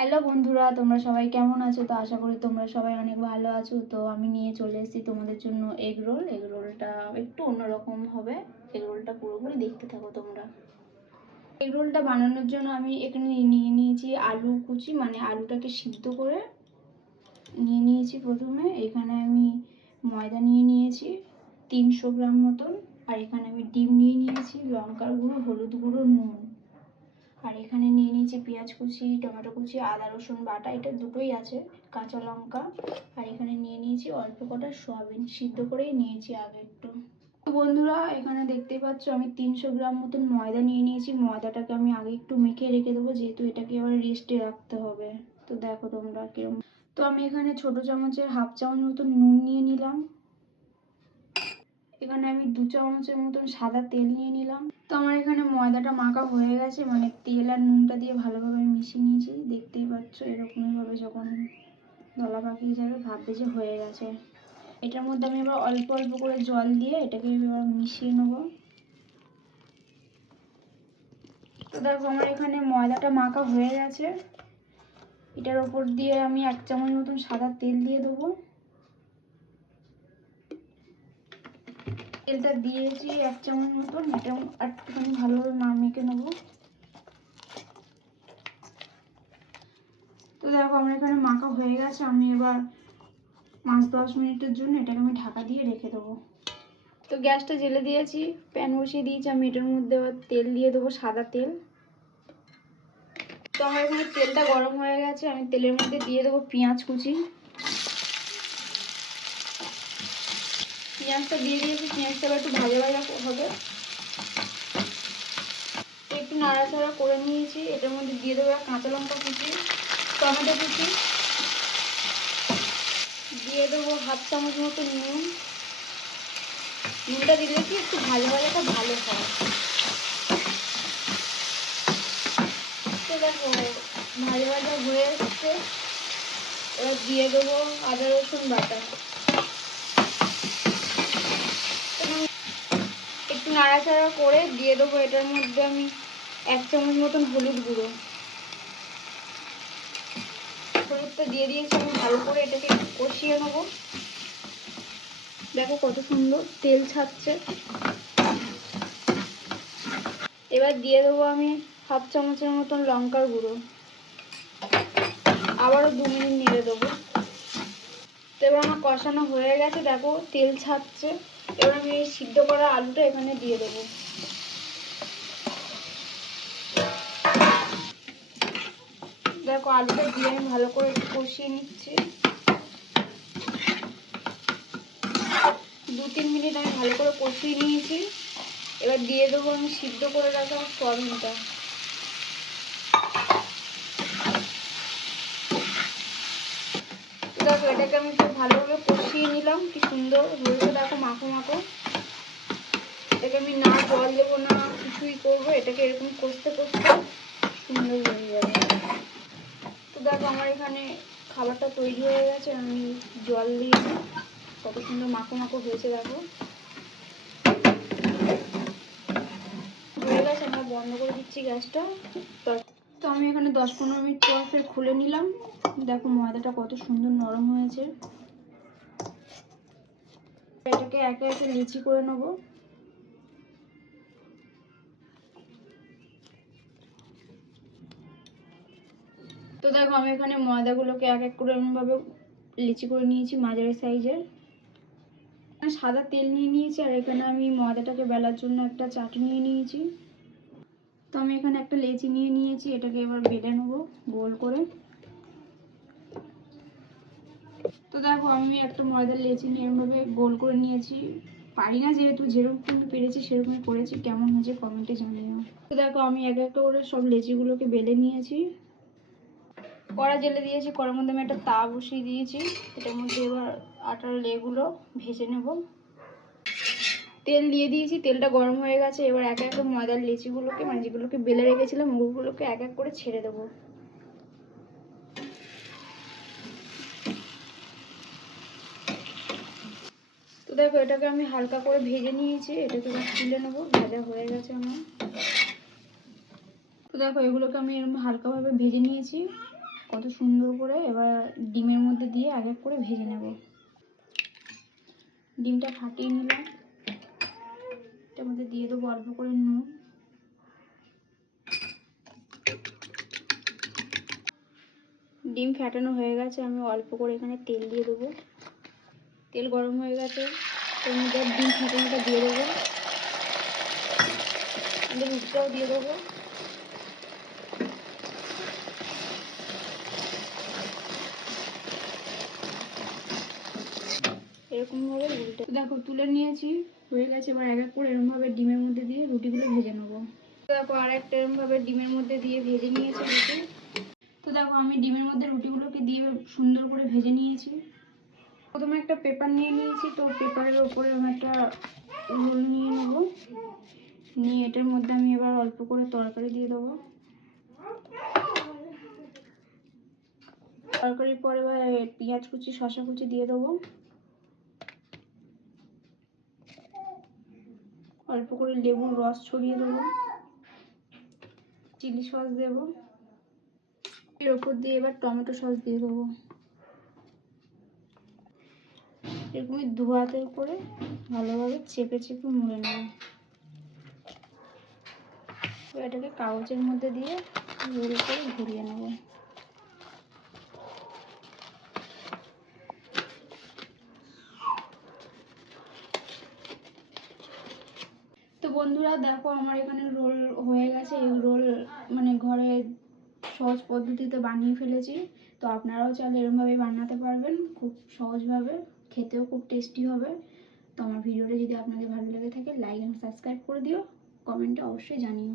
Hello বন্ধুরা, তোমরা সবাই কেমন আছো? তো আশা করি তোমরা সবাই অনেক ভালো আছো। তো আমি নিয়ে চলে এসেছি তোমাদের জন্য এগ রোল। এগ রোলটা একটু অন্যরকম হবে। এগ রোলটা পুরোপুরি দেখতে থাকো তোমরা। এগ রোলটা বানানোর জন্য আমি এখানে নিয়ে নিয়েছি আলু কুচি, মানে আলুটাকে সিদ্ধ করে নিয়ে নিয়েছি। প্রথমে এখানে আমি ময়দা নিয়ে নিয়েছি 300 গ্রাম মতন, আর এখানে আমি ডিম নিয়ে নিয়েছি, লঙ্কার গুঁড়ো, হলুদ গুঁড়ো, নুন, আর এখানে নিয়ে নিয়েছি পেঁয়াজ কুচি, টমেটো কুচি, আদা রসুন বাটা, এটা দুটোই আছে, কাঁচা লঙ্কা, আর এখানে নিয়ে নিয়েছি অল্প কটা সয়াবিন, সিদ্ধ করেই নিয়েছি আগে একটু। তো বন্ধুরা, এখানে দেখতেই পাচ্ছ আমি 300 গ্রাম মতন ময়দা নিয়ে নিয়েছি। ময়দাটাকে আমি আগে একটু মেখে রেখে দেবো, যেহেতু এটাকে এবার রেস্টে রাখতে হবে। তো দেখো তোমরা কিরকম। তো আমি এখানে ছোট চামচের হাফ চামচ মতন নুন নিয়ে নিলাম। এখানে আমি 2 চামচের মতন সাদা তেল নিয়ে নিলাম। তো আমার এখানে ময়দাটা মাখা হয়ে গেছে, মানে তেল আর নুনটা দিয়ে ভালোভাবে মিশিয়ে নিয়েছি। দেখতেই পাচ্ছ এরকমই ভাবে যখন দলা পাকিয়ে যাবে ভাববে যে হয়ে গেছে। এটার মধ্যে আমি এবার অল্প অল্প করে জল দিয়ে এটাকে এবার মিশিয়ে নেব। তো দেখো আমার এখানে ময়দাটা মাখা হয়ে গেছে। এটার ওপর দিয়ে আমি 1 চামচ মতন সাদা তেল দিয়ে দেবো। তেলটা দিয়েছি 1 চামচ মতন, এটা একটুখানি ভালোভাবে মেখে নেবো। তো দেখো আমার এখানে মাখা হয়ে গেছে। আমি এবার 5-10 মিনিটের জন্য এটাকে আমি ঢাকা দিয়ে রেখে দেবো। তো গ্যাসটা জেলে দিয়েছি, প্যান বসিয়ে দিয়েছি। আমি এটার মধ্যে এবার তেল দিয়ে দেবো, সাদা তেল। তো আমার এখানে তেলটা গরম হয়ে গেছে। আমি তেলের মধ্যে দিয়ে দেবো পেঁয়াজ কুচি। পেঁয়াজটা দিয়ে দিয়েছি, পেঁয়াজটা এবার একটু ভাজা ভাজা হবে। একটু নাড়াচাড়া করে নিয়েছি। এটার মধ্যে দিয়ে দেবো কাঁচা লঙ্কা কুচি, টমেটো কুচি, দিয়ে দেবো হাফ চামচ মতো নুন। নুনটা দিলে কি একটু ভাজা ভাজাটা ভালো হয়। তো দেখো ভাজা ভাজা হয়ে এসছে। এবার দিয়ে দেবো আদা রসুন বাটা। একটু নাড়াচাড়া করে দিয়ে দেবো এটার মধ্যে আমি 1 চামচ মতন হলুদ গুঁড়ো। হলুদটা দিয়ে দিয়েছি। আমি ভালো করে এটাকে একটু কষিয়ে নেবো। দেখো কত সুন্দর তেল ছাড়ছে। এবার দিয়ে দেবো আমি হাফ চামচের মতন লঙ্কার গুঁড়ো। আবারও 2 মিনিট নেড়ে দেবো। তো এবার আমার কষানো হয়ে গেছে, দেখো তেল ছাড়ছে। এবার আমি এই সিদ্ধ করা আলুটা এখানে দিয়ে দেবো। দেখো আলুটা দিয়ে আমি ভালো করে একটু কষিয়ে নিচ্ছি। 2-3 মিনিট আমি ভালো করে কষিয়ে নিয়েছি। এবার দিয়ে দেবো আমি সিদ্ধ করে রাখা সয়াবিনটা। দেখো এটাকে আমি খুব ভালোভাবে কষিয়ে নিলাম। কি সুন্দর হয়েছে দেখো, মাখো মাখো। এটাকে আমি না জল দেবো না কিছুই করবো, এটাকে এরকম কষতে কষতে সুন্দর হয়ে যাবে। তো দেখো আমার এখানে খাবারটা তৈরি হয়ে গেছে। আমি জল দিয়েছি, কত সুন্দর মাখো মাখো হয়েছে দেখো। হয়ে গেছে, আমরা বন্ধ করে দিচ্ছি গ্যাসটা। তো আমি এখানে 10-15 মিনিট পর ফের খুলে নিলাম। দেখো ময়দাটা কত সুন্দর নরম হয়েছে। এটাকে একে একে লিচি করে নেব। তো দেখো আমি এখানে ময়দাগুলোকে এক এক করে এরকমভাবে লিচি করে নিয়েছি, মাঝারি সাইজের। সাদা তেল নিয়ে নিয়েছি, আর এখানে আমি ময়দাটাকে বেলার জন্য একটা চাটু নিয়ে নিয়েছি। তো আমি এখানে একটা লেচি নিয়ে নিয়েছি, এটাকে এবার বেলে নেবো গোল করে। তো দেখো আমি একটা ময়দার লেচি নিয়ে এরকমভাবে গোল করে নিয়েছি। পারি না যেহেতু, যেরকম পেরেছি সেরকমই করেছি। কেমন হয়েছে কমেন্টে জানিও। তো দেখো আমি এক একটা করে সব লেচিগুলোকে বেলে নিয়েছি। কড়া জেলে দিয়েছি, কড়ার মধ্যে আমি একটা তাওয়া বসিয়ে দিয়েছি। এটার মধ্যে এবার আটার লেগুলো ভেজে নেব। তেল দিয়ে দিয়েছি, তেলটা গরম হয়ে গেছে। এবার এক এক ময়দার লেচিগুলোকে, মানে যেগুলোকে বেলে রেখেছিলাম ওগুলোকে এক এক করে ছেড়ে দেবো। তো দেখো এটাকে আমি হালকা করে ভেজে নিয়েছি, এটাকে তুলে নেবো। ভাজা হয়ে গেছে আমার। তো দেখো এগুলোকে আমি এরকম হালকাভাবে ভেজে নিয়েছি। কত সুন্দর করে। এবার ডিমের মধ্যে দিয়ে এক এক করে ভেজে নেব। ডিমটা ফাটিয়ে নিলাম, এটার মধ্যে দিয়ে দেবো অল্প করে নুন। ডিম ফাটানো হয়ে গেছে, আমি অল্প করে এখানে তেল দিয়ে দেবো। তেল গরম হয়ে গেছে, এর মধ্যে ডিম ফাটানোটা দিয়ে দেবো, রুটিটাও দিয়ে দেবো। এরকমভাবে রুটিটা দেখো তুলে নিয়েছি, হয়ে গেছে। এবার এক এক করে এরকমভাবে ডিমের মধ্যে দিয়ে রুটিগুলো ভেজে নেবো। দেখো আর একটা এরকমভাবে ডিমের মধ্যে দিয়ে ভেজে নিয়েছি রুটি। তো দেখো আমি ডিমের মধ্যে রুটিগুলোকে দিয়ে সুন্দর করে ভেজে নিয়েছি। প্রথমে একটা পেপার নিয়ে নিয়েছি, তো পেপারের ওপরে আমি একটা রোল নিয়ে নেব, নিয়ে এটার মধ্যে আমি এবার অল্প করে তরকারি দিয়ে দেবো। তরকারির পরে এবার পেঁয়াজ কুচি শসা কুচি দিয়ে দেবো, অল্প করে লেবুর রস ছড়িয়ে দেবো, চিলি সস দেবো, এর ওপর দিয়ে এবার টমেটো সস দিয়ে দেবো। এরকমই দু হাতের করে ভালোভাবে চেপে চেপে মুড়ে নেব। এটাকে কাগজের মধ্যে দিয়ে রোল করে ঘুরিয়ে নেব। তো বন্ধুরা দেখো আমার এখানে রোল হয়ে গেছে। এই রোল মানে ঘরে সহজ পদ্ধতিতে বানিয়ে ফেলেছি। তো আপনারাও চাইলে এরকমভাবে বানাতে পারবেন খুব সহজভাবে, খেতেও খুব টেস্টি হবে। তো আমার ভিডিওটা যদি আপনাদের ভালো লেগে থাকে লাইক এন্ড সাবস্ক্রাইব করে দিও, কমেন্টে অবশ্যই জানিও।